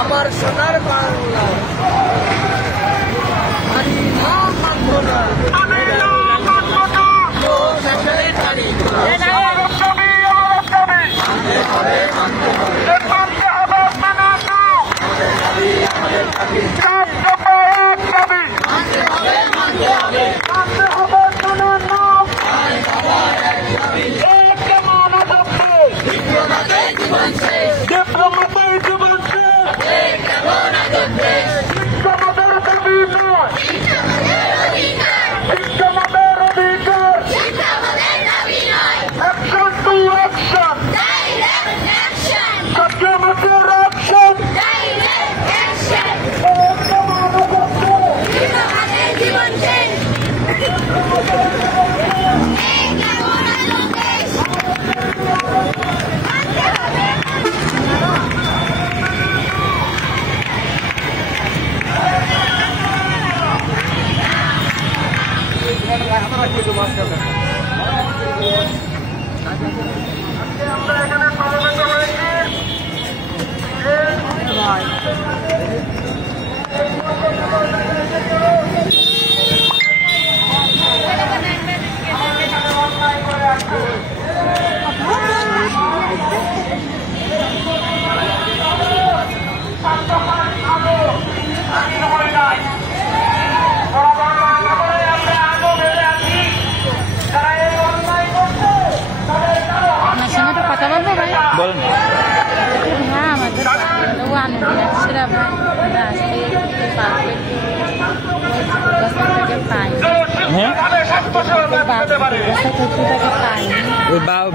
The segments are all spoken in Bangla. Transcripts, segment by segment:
আমার সোনার বাংলা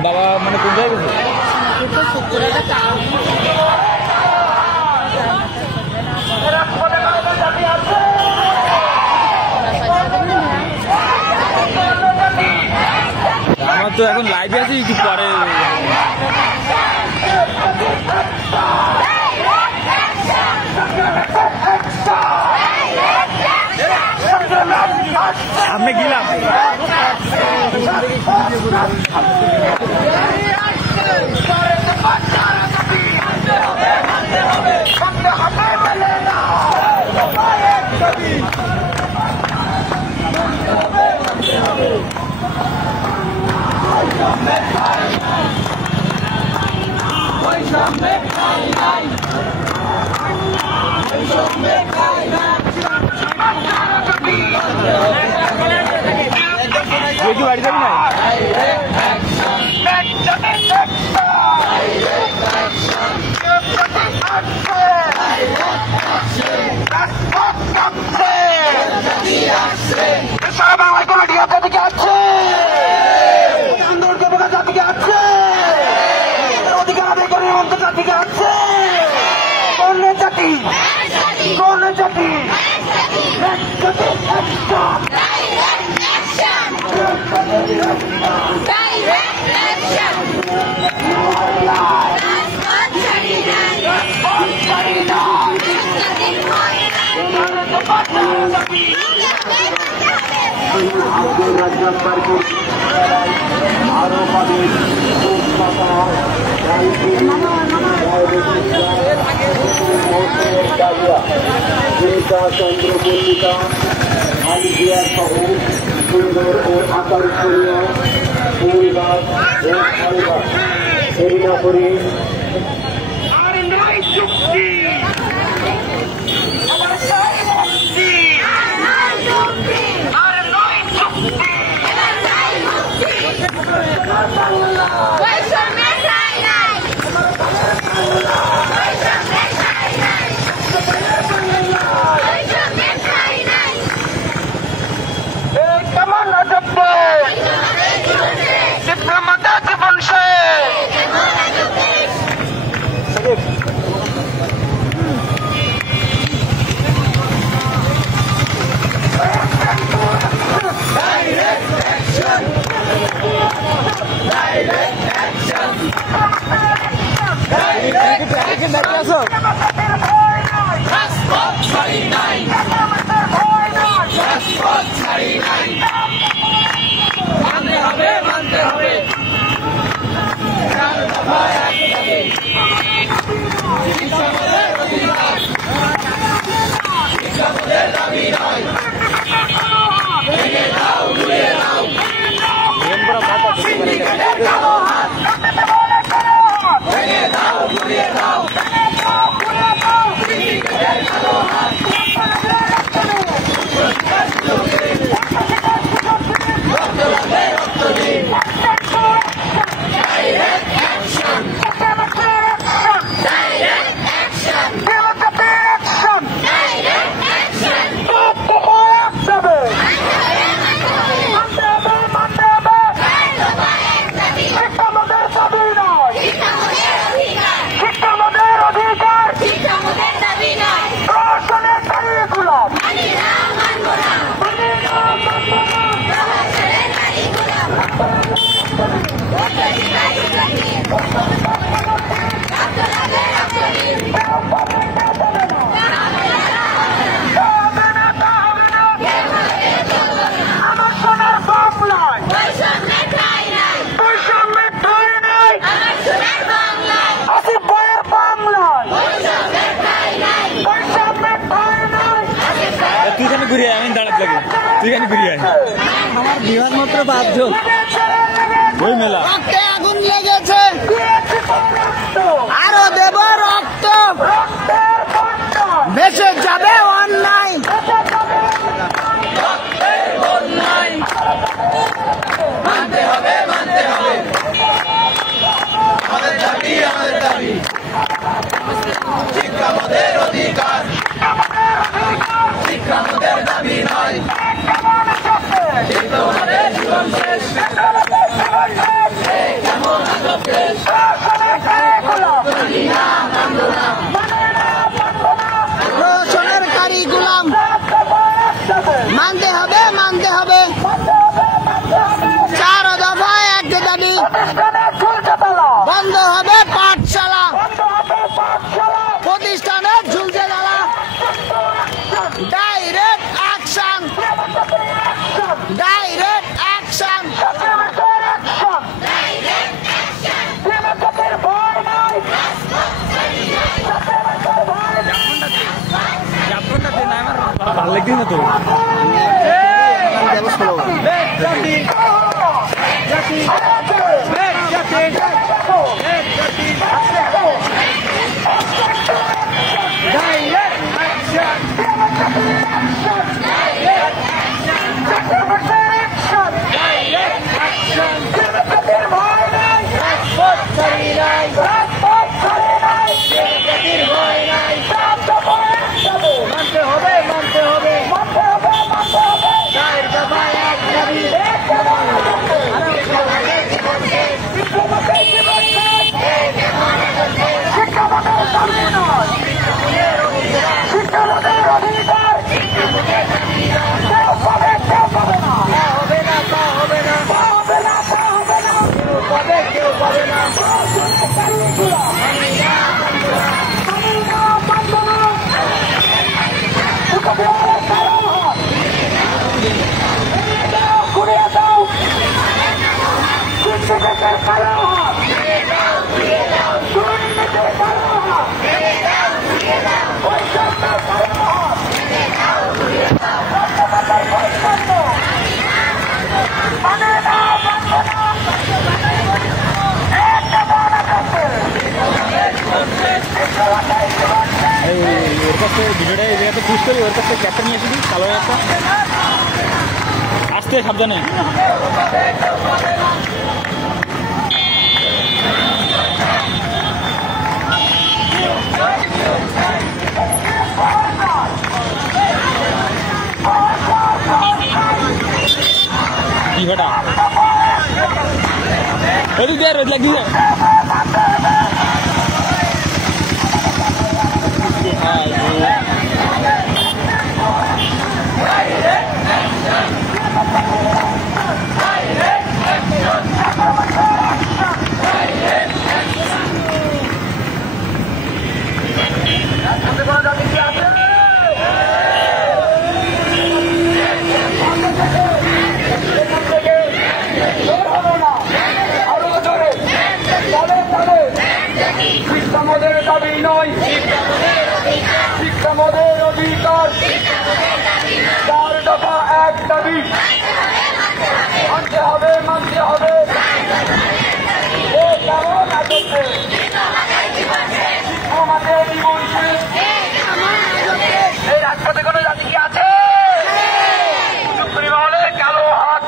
বাবা মানে কোন জায়গায় আমার তো এখন লাইভে আছে একটু পরে আমরা গেলাম কি বাড়ি যাবি না সারা বাংলায় কমিটি আপনাদেরকে আছে আন্দোলনকে বোকা জাতিকে আছে অধিকার আদায়কারীর মধ্যে জাতিকে আছে কোন জাতি কোন জাতি আব্দুল রাজ্জাক পার্কে আরো পাবে চন্দ্র মল্লিকা আলিয়া সহ সুন্দর ও আকর্ষণীয় ফুল গাছ ও ফল গাছ এই না করে ঘুরে আমি দাঁড়াতে লাগে তুই কেন ঘুরে আয় আমার বিহার মাত্র 5 জন ওই মেলা আগুন লেগেছে আরো দেব রক্ত ভেসে যাবে অন্যায় মানতে হবে আমাদের দাবি শিক্ষা আমাদের অধিকার শিক্ষা আমাদের দাবি নয় শিক্ষা আমাদের জীবন শেষ কেমন রোশনের কারি গুলাম মানতে হবে 4 দফায় এক দাবি বন্ধ হবে পাঠশালা প্রতিষ্ঠানের ঝুলছে তালা ডাইরেক্ট অ্যাকশন Direct action! ভালো লাগছে না তো ভিডিওটা এই জায়গাতে পুশ করি ওর কাছে ক্যাপটা নিয়ে আসবি কালো একটা আসতে সাবধানে কি বেটা ওই দিয়ে রোদ লাগি শিক্ষামদের দাবি নয় শিক্ষামদের অধিকার 4 দফা 1 দাবি মানতে হবে কেমন আছে আমাদের জীবন এই রাজপথে কোনো জাতি কি আছে সুপ্রিম হলে কালো হাত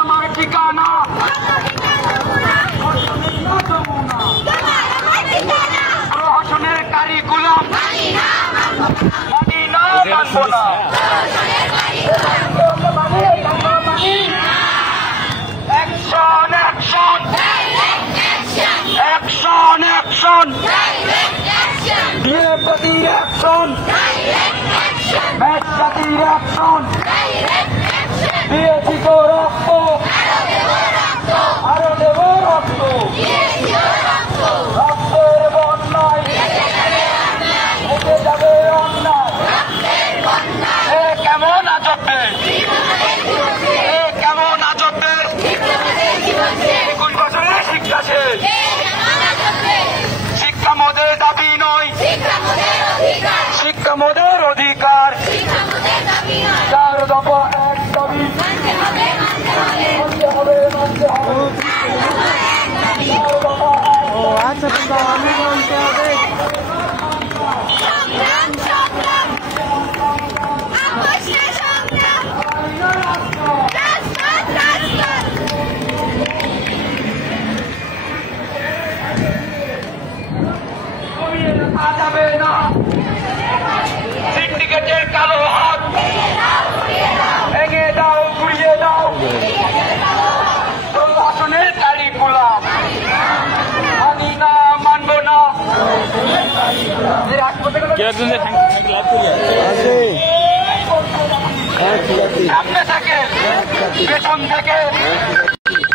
আমার ঠিকানা প্রশাসনের কারিকুলাম মানি না মানব না অ্যাকশন অ্যাকশন অ্যাকশন অ্যাকশন বিএনপির অ্যাকশন জাতির অ্যাকশন দিয়েছি তো রক্ত আরো দেব রক্ত রক্তের বন্যায় উঠে যাবে অন্যায় কেমন আজবে কেমন আজবে 21 বছরের শিক্ষা শেষ শিক্ষা মোদের দাবি নয় শিক্ষা মোদের অধিকার 4 দফা 1 দাবি মানতে হবে 4 দফা 1 দাবি মানতে হবে যাবে না সিন্ডিকেটের কালো হাত ভেঙে দাও ঘুরিয়ে দাও কেউ একজন যে লাইভ করি আছে ঠিক আছে সামনে থেকে পেছন থেকে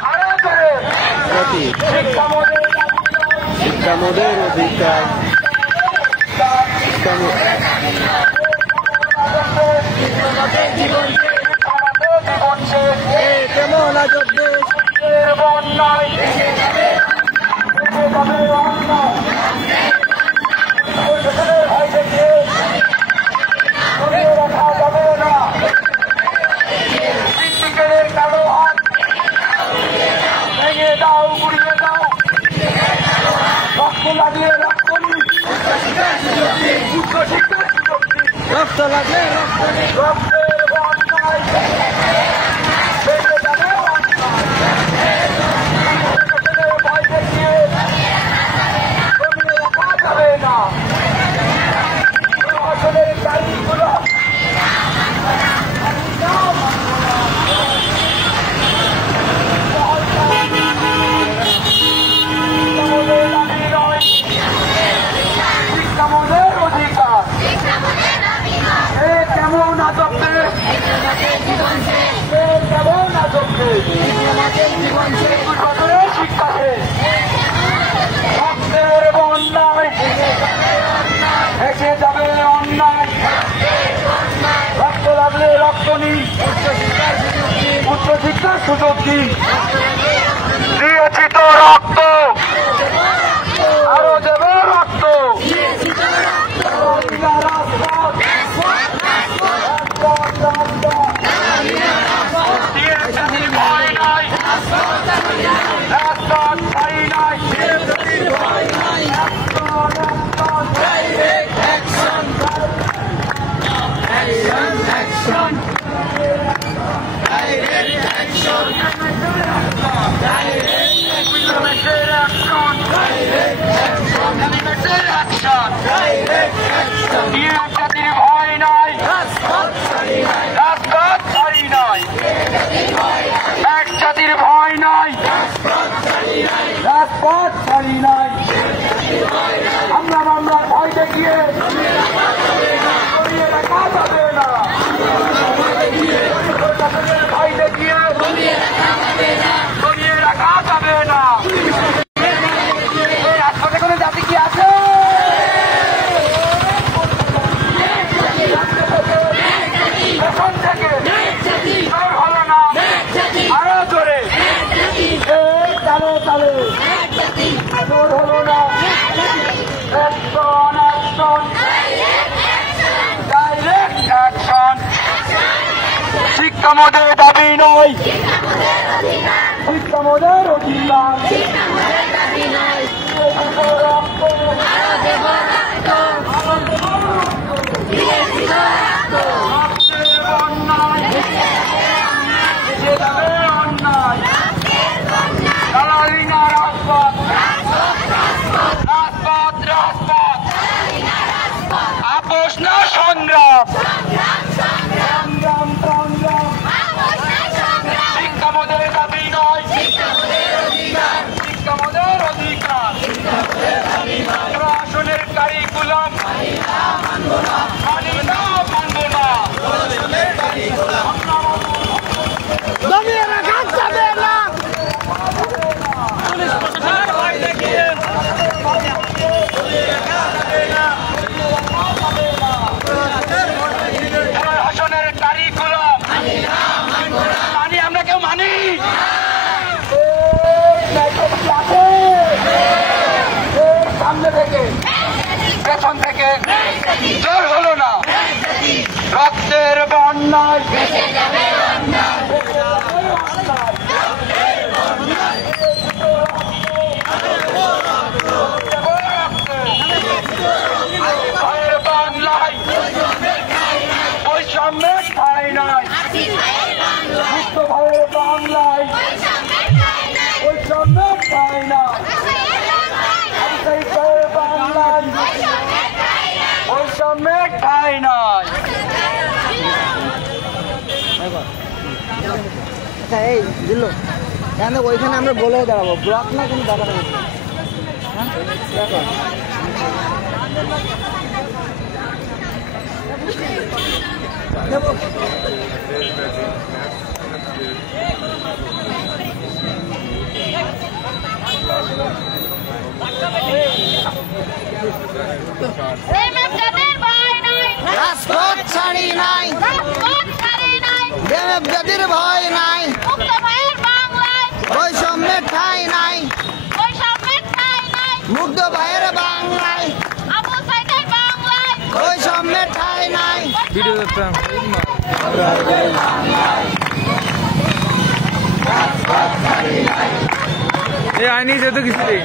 আরো করে শিক্ষা মোদের অধিকার কেমন আজব দেশ বন্যায় রাখা যাবে না সিন্ডিকেটের কালো হাত ভেঙে দাও গুড়িয়ে দাও রক্ত লাগিয়ে রক্ত রক্ত লাগলে রক্তের বন্যায় ভেঙে যাবে ভয় দেখিয়ে কমিয়ে রাখা যাবে না আসলের গাড়িগুলো শিক্ষামূলের অধিকার এ কেমন আজবকে এ কেমন আজবকে বছরের শিক্ষাকে রক্তের বন্যায় ভেসে যাবে অন্যায় রক্ত লাগলে রক্ত নিন উচ্চশিক্ষার সুযোগ দিন দিয়েছি তো রক্ত আরো দেবে রক্ত ভয় নাই রাস্তার ছাই নাই জাতির ভয় নাই রাজপথ ছাড়ি নাই এক জাতির ভয় নাই রাজপথ ছাড়ি নাই আমরা ভয় দেখিয়ে করিয়ে রাখা যাবে না ভয় দেখিয়ে করিয়ে রাখা যাবে না রাজপথে কোনো জাতি কি আছে পেছন থেকে জোর হলো না আরো জোরে চালে চালে জোর হলো না অ্যাকশন অ্যাকশন ডাইরেক্ট অ্যাকশন শিক্ষা মোদের দাবি নয় শিক্ষা মোদের অধিকার আপোষ না সংগ্রাম শিক্ষা মোদের দাবি নয় শিক্ষা মোদের অধিকার প্রশাসনের কারিকুলাম মানি না মানব না দমিয়ে রাখা যাবে না পুলিশ প্রশাসন ভয় দেখিয়ে প্রশাসনের কারিকুলাম মানি আমরা কেউ মানি সামনে থেকে পেছন থেকে জোর হলো না রক্তের বন্যায় ভয়ের বাংলায় বৈষম্যের ঠাঁই নাই মুক্ত ভয়ের বাংলায় বৈষম্যের ঠাঁই না বাংলায় বৈষম্যের ঠাঁই নাই আচ্ছা এই দিল কেন ওইখানে আমরা বলেও দাঁড়াবো ব্লক না কিন্তু দাঁড়াবো হ্যাঁ রাজপথ ছাড়ি নাই, ব্যাধির ভয় নাই, বৈষম্যের ঠাঁই নাই, মুগ্ধ ভাইয়ের বাংলায় বৈষম্যের ঠাঁই নাই। ভিডিও করতাম এই আইনি যেত কিছু নেই।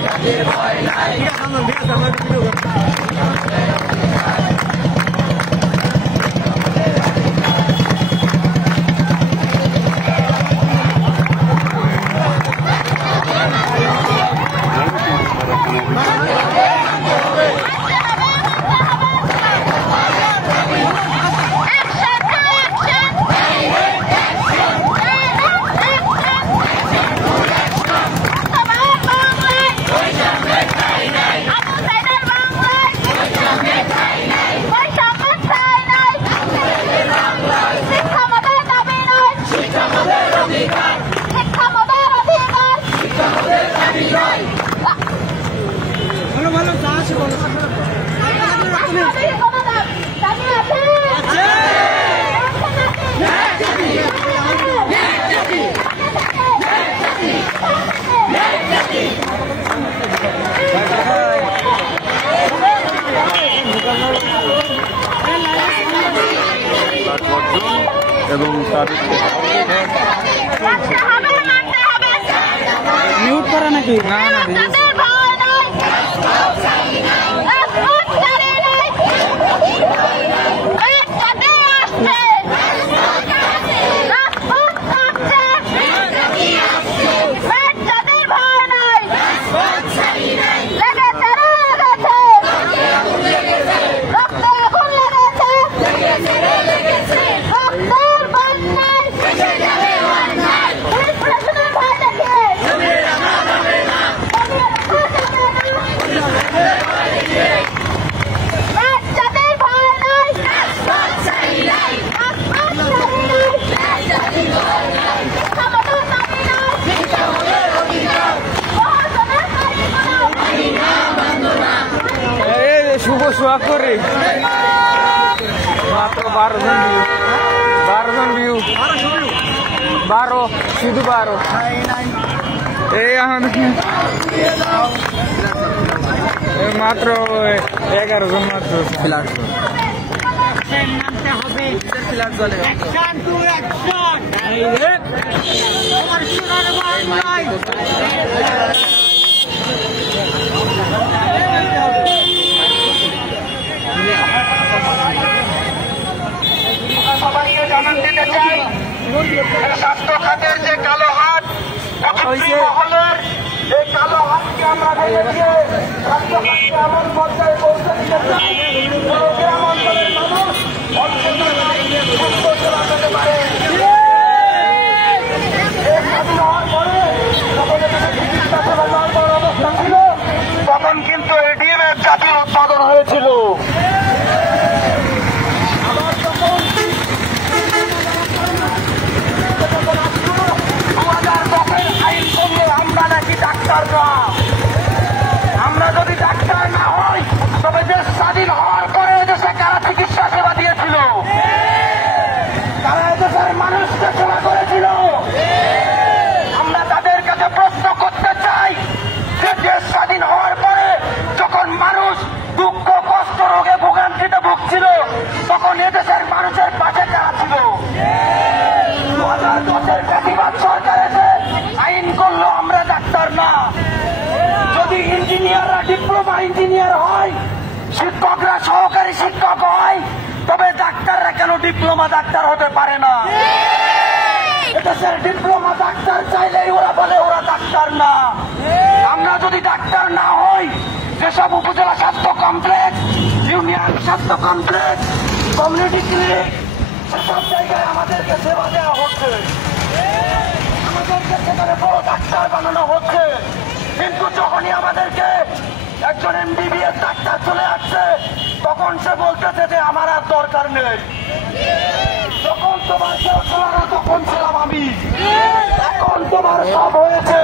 এবং মিউট করা নাকি না না শুভ সোয়াগ করে মাত্র 12 জন ভিউ 12 শুধু 12 এই এখন মাত্র 11 জন মাত্র ফ্ল্যাট হবে ফ্ল্যাট চলে অ্যাকশন টু অ্যাকশন এই রে তোমার সোনার বাংলায় সবাইকে জানান দিতে চাই স্বাস্থ্য খাতের যে কালো হাত মহলের এই কালো হাতকে আমরা ভেঙে দিয়ে স্বাস্থ্য খাতকে এমন পর্যায়ে পৌঁছে দিতে চাই গ্রাম অঞ্চলের মানুষ পেতে পারে। স্বাধীন হওয়ার পরে চিকিৎসা সেবা নেওয়ার পর অবস্থা ছিল তখন কিন্তু এডিএমের জাতীয় উৎপাদন হয়েছিল। আমরা যদি ডাক্তার না হই তবে দেশ স্বাধীন হওয়ার পরে দেশে কারা চিকিৎসা সেবা দিয়েছিল, তারা দেশের মানুষকে সেবা করেছিল। আমরা তাদের কাছে প্রশ্ন করতে চাই যে দেশ স্বাধীন হওয়ার পরে যখন মানুষ দুঃখ কষ্ট রোগে ভোগান্তিতে ভুগছিল তখন এদেশের মানুষের পাশে কারা ছিল? 2010-এর বেশিরভাগ সরকার এসে আইন করলো আমরা ডাক্তার না। যদি ইঞ্জিনিয়াররা ডিপ্লোমা ইঞ্জিনিয়ার হয়, শিক্ষকরা সহকারী শিক্ষক হয়, তবে ডাক্তাররা কেন ডিপ্লোমা ডাক্তার হতে পারে না? এদেশের ডিপ্লোমা ডাক্তার চাইলেই ওরা বলে ওরা ডাক্তার না। আমরা যদি ডাক্তার না হই, যেসব উপজেলা স্বাস্থ্য কমপ্লেক্স, ইউনিয়ন স্বাস্থ্য কমপ্লেক্স, কমিউনিটি ক্লিনিক, সেসব জায়গায় আমাদেরকে সেবা দেওয়া হচ্ছে, আমাদেরকে সেখানে বড় ডাক্তার বানানো হচ্ছে। কিন্তু যখনই আমাদেরকে একজন MBBS ডাক্তার চলে আসছে তখন সে বলতেছে যে আমার আর দরকার নেই। যখন তোমার কেউ ছিল না তখন ছিলাম আমি। এখন তোমার সব হয়েছে।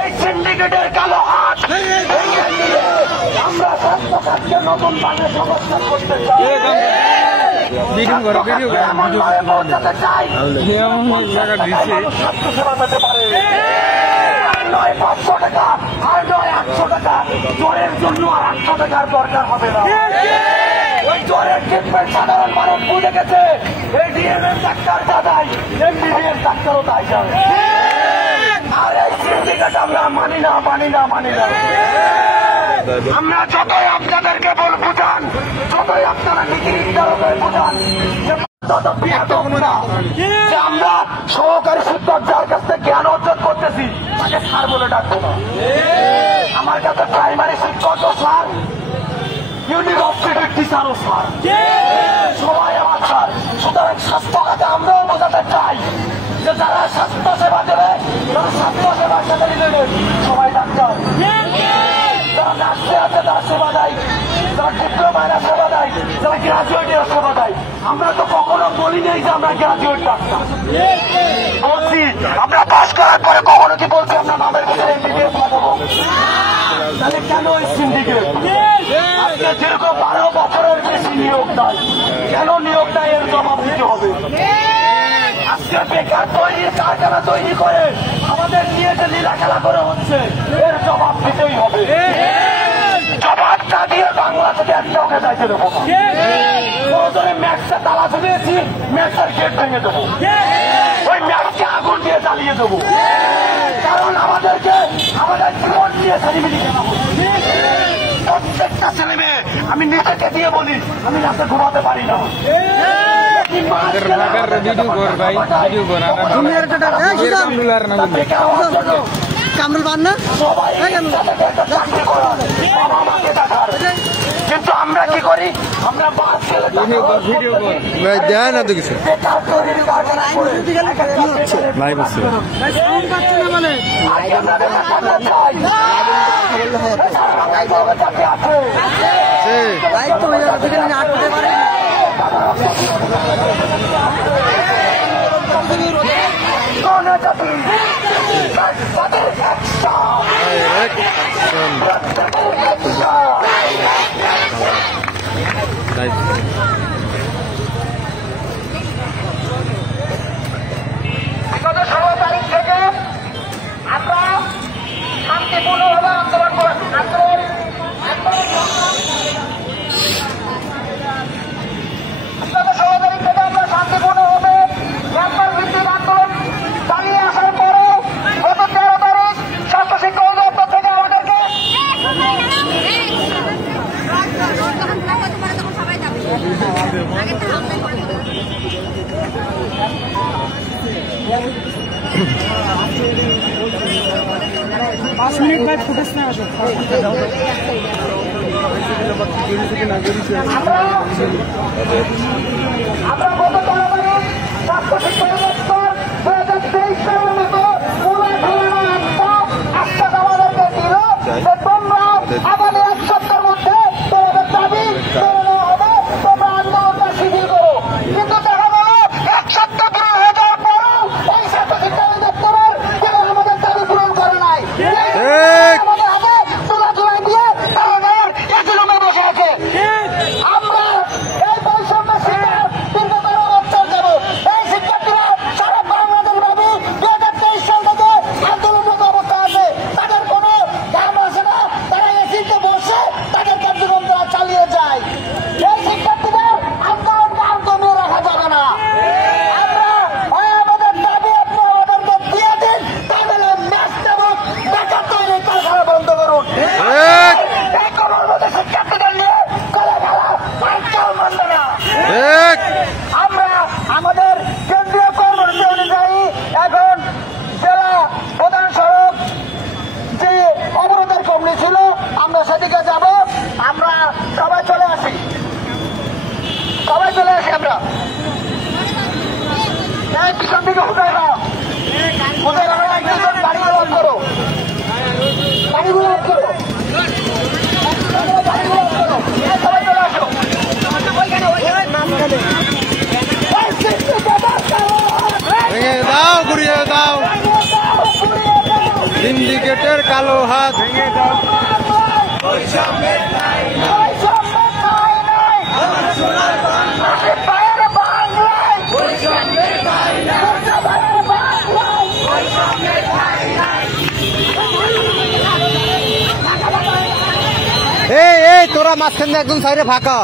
এই সিন্ডিকেটের কালো হাত আমরা স্বাস্থ্য খাতকে নতুন ভাবে সংস্কার করতে চাই। পৌঁছাতে চাই স্বাস্থ্য সেবা পেতে পারে। নয় 500 টাকা আর নয় 800 টাকা, জ্বরের জন্য আর 800 টাকার দরকার হবে না। ওই জ্বরের ট্রিটমেন্ট সাধারণ মানুষ বুঝে গেছে। এই ডিএমএম ডাক্তার যা দেয় এমবিবিএস ডাক্তারও তাই যাবে। আর এই সিন্ডিকেট আমরা মানি না। আমরা যতই আপনাদেরকে বুঝান, যতই আপনারা বুঝান, আমরা সহকারী শিক্ষক যার কাছ থেকে জ্ঞান অর্জন করতেছি তাকে স্যার বলে ডাকবো না। আমার কাছে প্রাইমারি শিক্ষকও স্যার, ইউনিভার্সিটির টিচারও স্যার, সবাই আমার স্যার। সুতরাং স্বাস্থ্য খাতে আমরাও বোঝাতে চাই যে যারা স্বাস্থ্য সেবা দেবে তারা স্বাস্থ্য সেবার সাথে রিলেটেড সবাই ডাক্তার। যারা নার্সে আছে তারা সেবা দেয়, যারা ডিপ্লোমারা সেবা দেয়, যারা গ্রাজুয়েটের সেবা দেয়। আমরা তো কখনো বলি নেই যে আমরা গ্রাজুয়েট ডাক্তার বলছি। আমরা পাস করার পরে কখনো কি বলছি আমরা নামের ভিতরে এমবিবিএস লাগাবো? তাহলে কেন এই সিন্ডিকেট আজকে দীর্ঘ 12 বছরের বেশি নিয়োগ দেয়? কেন নিয়োগ দেয় এর জবাব দিতে হবে। আজকে বেকার তৈরির কারখানা তৈরি করে আমাদের নিয়ে যে লীলা খেলা করে হচ্ছে এর জবাব দিতেই হবে। জবাব না দিয়ে বাংলা থেকে একটা ওকে যাইতে দেবো না। ম্যাচটা তালা ঝুলিয়েছি, ম্যাচটার গেট ভেঙে দেবো, ওই ম্যাচকে আগুন দিয়ে জ্বালিয়ে দেবো। কারণ আমাদের জীবন নিয়ে ছেলেমেয়ে জানাবো। প্রত্যেকটা ছেলে মেয়ে আমি নিজেকে দিয়ে বলি আমি রাতে ঘুমাতে পারি না। কামরুল বান না কিন্তু আমরা কি করি, আমরা দেয় না তো কিছু লাইভ আছে বিগত 16 তারিখ থেকে আমরা শান্তিপূর্ণভাবে আন্দোলন ভিত্তিক আন্দোলন চালিয়ে আসার পরে গত 13 তারিখ স্বাস্থ্য শিক্ষা অধিদপ্তর থেকে আমাদেরকে আমরা গত 13 তারিখ স্বাস্থ্য শিক্ষা অধিদপ্তর 2023 সালের মতো আশ্বাস আমাদেরকে দিল যে তোমরা আগামী 1 সপ্তাহের মধ্যে তোমাদের দাবি মেনে নেওয়া হবে, তোমরা আন্দোলনটা শিথিল করো। কিন্তু দেখা গেল 1 সপ্তাহ পুরো হয়ে যাওয়ার পরও এই স্বাস্থ্য শিক্ষা অধিদপ্তরের কেউ আমাদের দাবি পূরণ করে নাই। আমাদের হাতে তুলা তুলাই দিয়ে তারা এজুলুমে বসে আছে। আমরা এই বৈষম্য শিক্ষার দীর্ঘতর বছর যাব। এই শিক্ষার্থীরা সারা বাংলাদেশ ব্যাপী 2023 সাল থেকে আন্দোলনরত অবস্থা আছে। তাদের কোনো দাম আসে না, তারা এসিতে বসে তাদের কার্যক্রম তারা চালিয়ে যায়। এই শিক্ষার্থীদের আন্দোলনকে আর কমিয়ে রাখা যাবে না। আমরা আমাদের দাবি আপনি আমাদেরকে দিয়ে দিন, তাহলে ম্যাচ এবং বেকার তৈরি কারখানা বন্ধ করুন। এই কর্মরত শিক্ষার্থীদের নিয়ে করে ফেলা কেউ মানবে না। আমরা আমাদের কেন্দ্রীয় কর্মসূচি অনুযায়ী এখন জেলা প্রধান সড়ক যে অবরোধের কমিটি ছিল আমরা সেদিকে যাব। আমরা সবাই চলে আসি আমরা পিছন দিকে হুদাই গাড়ি করো। মাঝখানে একজন সাইডে ফাঁকা।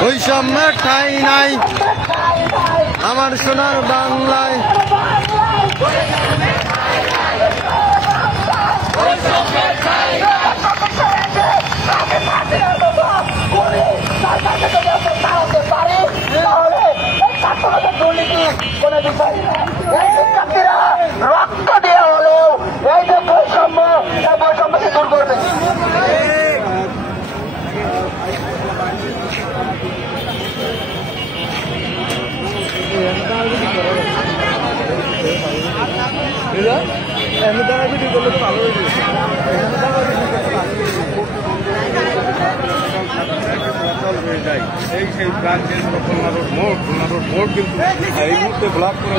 বৈষম্যের ঠাঁই নাই আমার সোনার বাংলায়। রক্ত দেওয়া হলো এই যে বৈষম্য, এই বৈষম্যকে দূর করবে। সেই প্রাণ কেন্দ্র খুলনা রোড মোড় কিন্তু এই মুহূর্তে ব্লক করে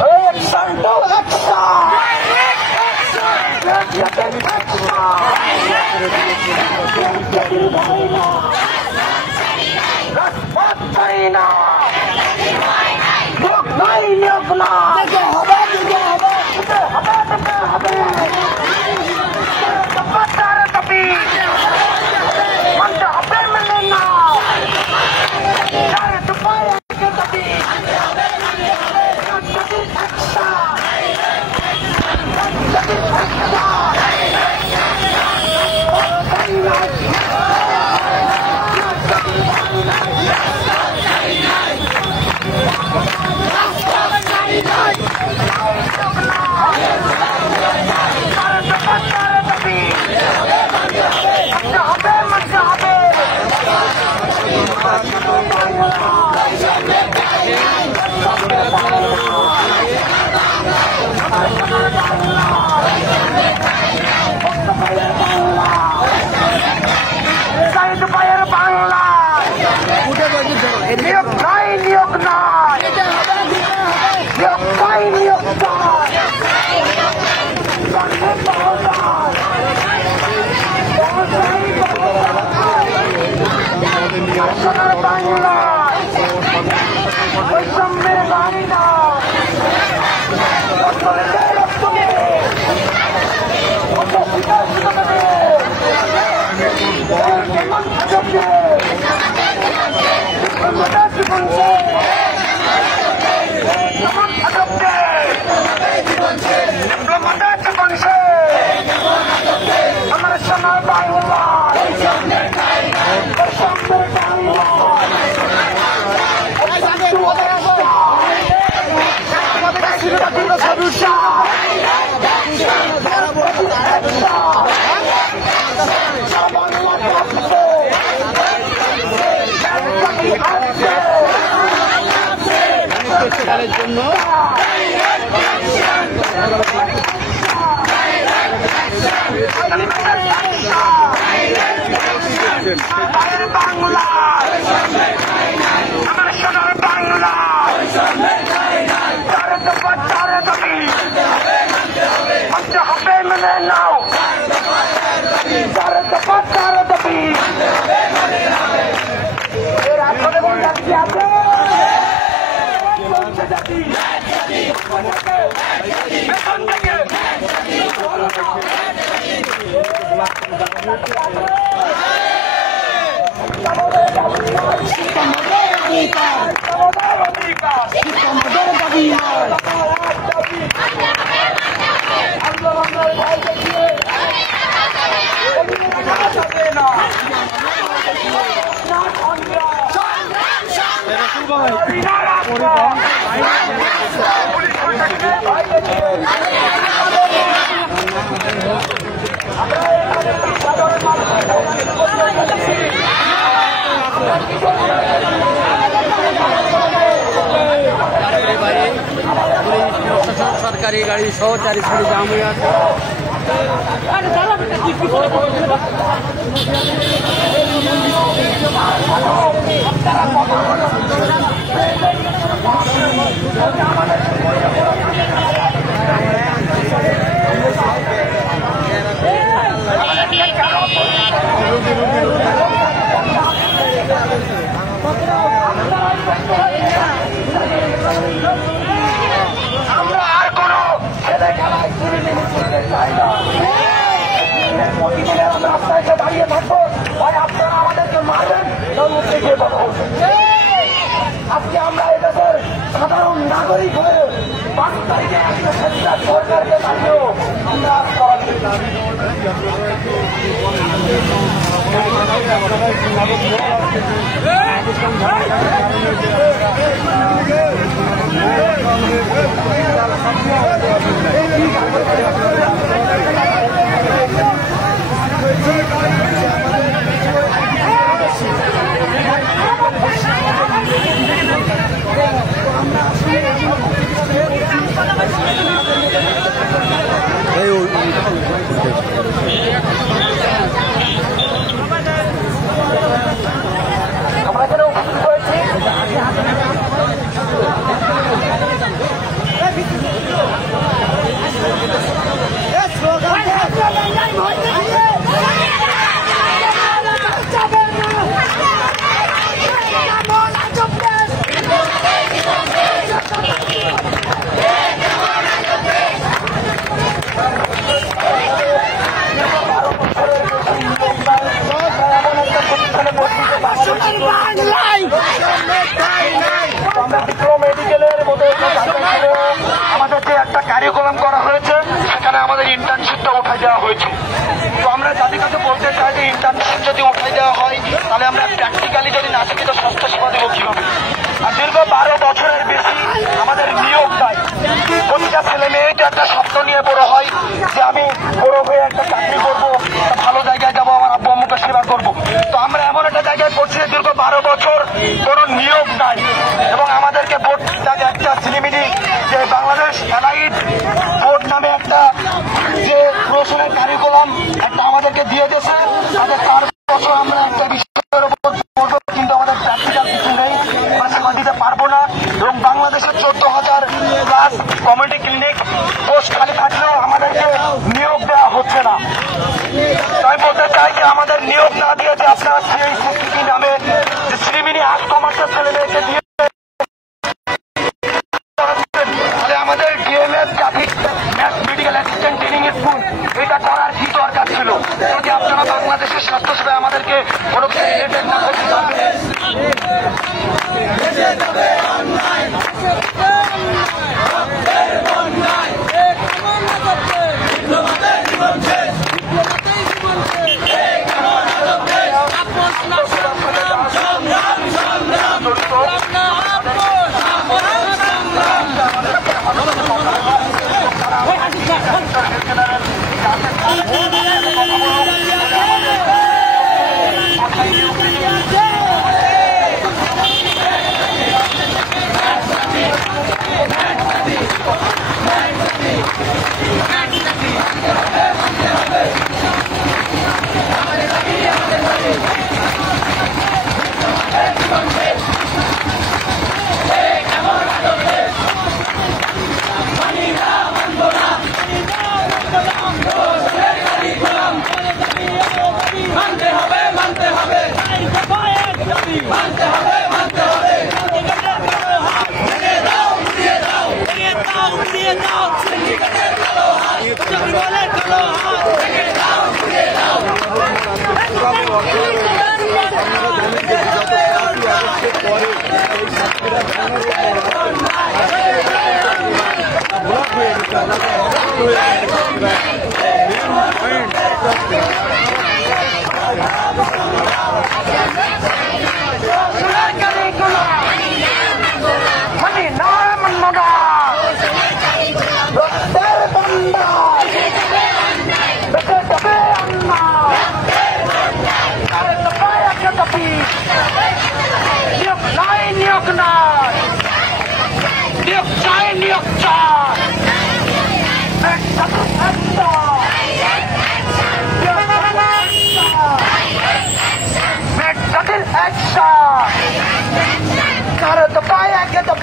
বাইরে পুলিশ প্রশাসন সরকারি গাড়ি সহ চারিখানি জাম হয়ে আছে। আমরা আর কোন ছেলে খেলায় চাই না। প্রতিদিনের আমরা রাস্তায় এসে দাঁড়িয়ে থাকবো, ভাই আপনারা আমাদেরকে মারবেন, আজকে আমরা এদেশের সাধারণ নাগরিক হয়ে 5 তারিখে একটা স্বেচ্ছার সরকারকে দাঁড়িয়েও আমরা আমাদের যে একটা কারিকুলাম করা হয়েছে সেখানে আমাদের ইন্টার্নশিপটা উঠাই দেওয়া হয়েছে। তো আমরা যাদের কাছে বলতে চাই যে ইন্টার্নশিপ যদি উঠাই দেওয়া হয় তাহলে আমরা প্র্যাকটিক্যালি যদি না শিখি তো স্বাস্থ্যসেবা দেবো কিভাবে? আর দীর্ঘ 12 বছরের বেশি আমাদের নিয়োগ দেয়। প্রতিটা ছেলে মেয়ে একটা স্বপ্ন নিয়ে বড় হয় যে আমি বড় হয়ে একটা চাকরি করবো, ভালো জায়গায় যাবো, আমার আব্বু আম্মুকে সেবা করবো। তো আমরা এমন একটা জায়গায় পড়ছি দীর্ঘ 12 বছর কোন নিয়োগ নাই এবং আমাদেরকে বোর্ড একটা ঝিলিমিলি যে বাংলাদেশ এলাইট বোর্ড নামে একটা যে প্রশাসনের কারিকুলাম একটা আমাদেরকে দিয়ে দিয়েছে, তাদের 4 বছর আমরা একটা বিষয়ের উপর পড়বো, কিন্তু আমাদের প্র্যাকটিক্যাল কিছু নেই, আমরা সেবা দিতে পারবো না। এবং বাংলাদেশের 14,000+ কমিউনিটি ক্লিনিক পোস্ট খালি থাকলেও আমাদেরকে নিয়োগ দেওয়া হচ্ছে না। তাই বলতে চাই যে আমাদের নিয়োগ না দিয়ে যে আপনারা সিআইসিটি নামে যে শ্রীমিনি আর্টস কমার্সের ছেলে মেয়েকে দিয়ে আমাদের DMS graphic medical assistant training school এটা করার কি দরকার ছিল? যদি আপনারা বাংলাদেশের স্বাস্থ্যসেবায় আমাদেরকে কোনো কিছু রিলেটেড না করতে পারবেন।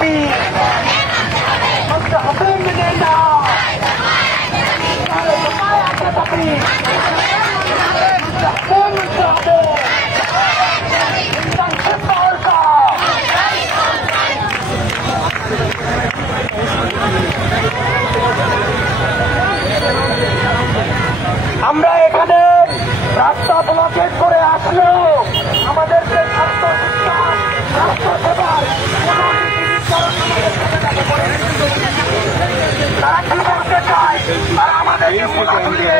দাবি হবে মেনে না একটা দাবি আমরা এখানে রাস্তা ব্লকেট করে আসলেও আমাদেরকে স্বাস্থ্য শিক্ষা স্বাস্থ্য সেবার তারা কি বলতে চায় তারা আমাদেরকে দিয়ে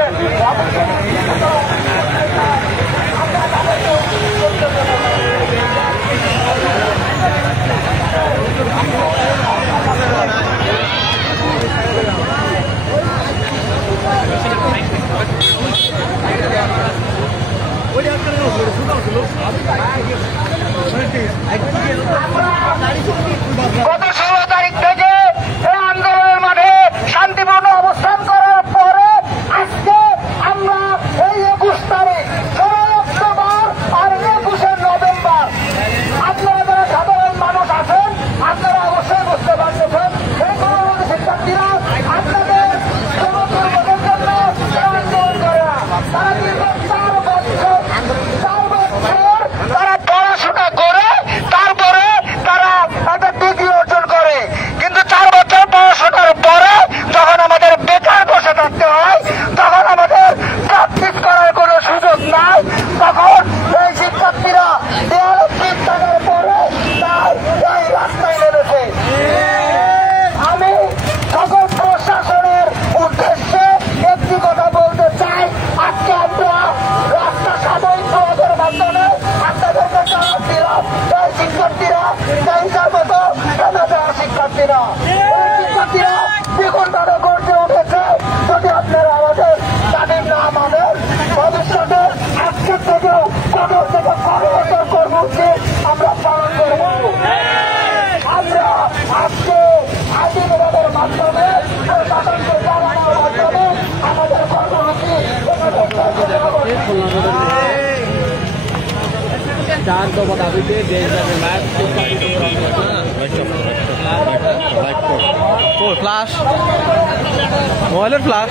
গত 16 তারিখ থেকে এই আন্দোলনের মাঠে শান্তিপূর্ণ অবস্থান করার পরে আজকে আমরা এই 21 তারিখ 16 অক্টোবর আর 21 নভেম্বর আপনারা যারা সাধারণ মানুষ আছেন আপনারা অবশ্যই বুঝতে পারতেছেন এই কর্মরত শিক্ষার্থীরা আপনাদের জনকর্মীদের জন্য আন্দোলন করে তারা দীর্ঘ 4 বছর তারা পড়াশোনা করে তারপরে তারা একটা ডিগ্রি অর্জন করে কিন্তু 4 বছর পড়াশোনার পরে যখন আমাদের বেকার বসে থাকতে হয় তখন আমাদের প্র্যাকটিস করার কোনো সুযোগ নাই তখন এই শিক্ষার্থীরা দেওয়ালে পিঠ থাকার পরে তাই এই রাস্তায় নেমেছে। আমি সকল প্রশাসনের উদ্দেশ্যে একটি কথা বলতে চাই আজকে আমরা রাস্তা সাময়িক সমাজের মাধ্যমে আপনাদেরকে জবাব দিলাম এই শিক্ষার্থীরা হিসাব মতো কেনা দেওয়া শিক্ষার্থীরা এই শিক্ষার্থীরা দ্বিগুণভাবে গড়ে উঠেছে যদি আপনারা আমাদের দাবির না মানেন ভবিষ্যতে আজকের থেকেও কঠোর থেকে কঠোরতর কর্মসূচি আমরা পালন করব। আমরা আজকে আইনবাদের মাধ্যমে তাদেরকে জানানোর মাধ্যমে আমাদের কর্মসূচি 4 দফা দাবিতে দেশব্যাপী ফ্লাশ মোবাইলের ফ্লাশ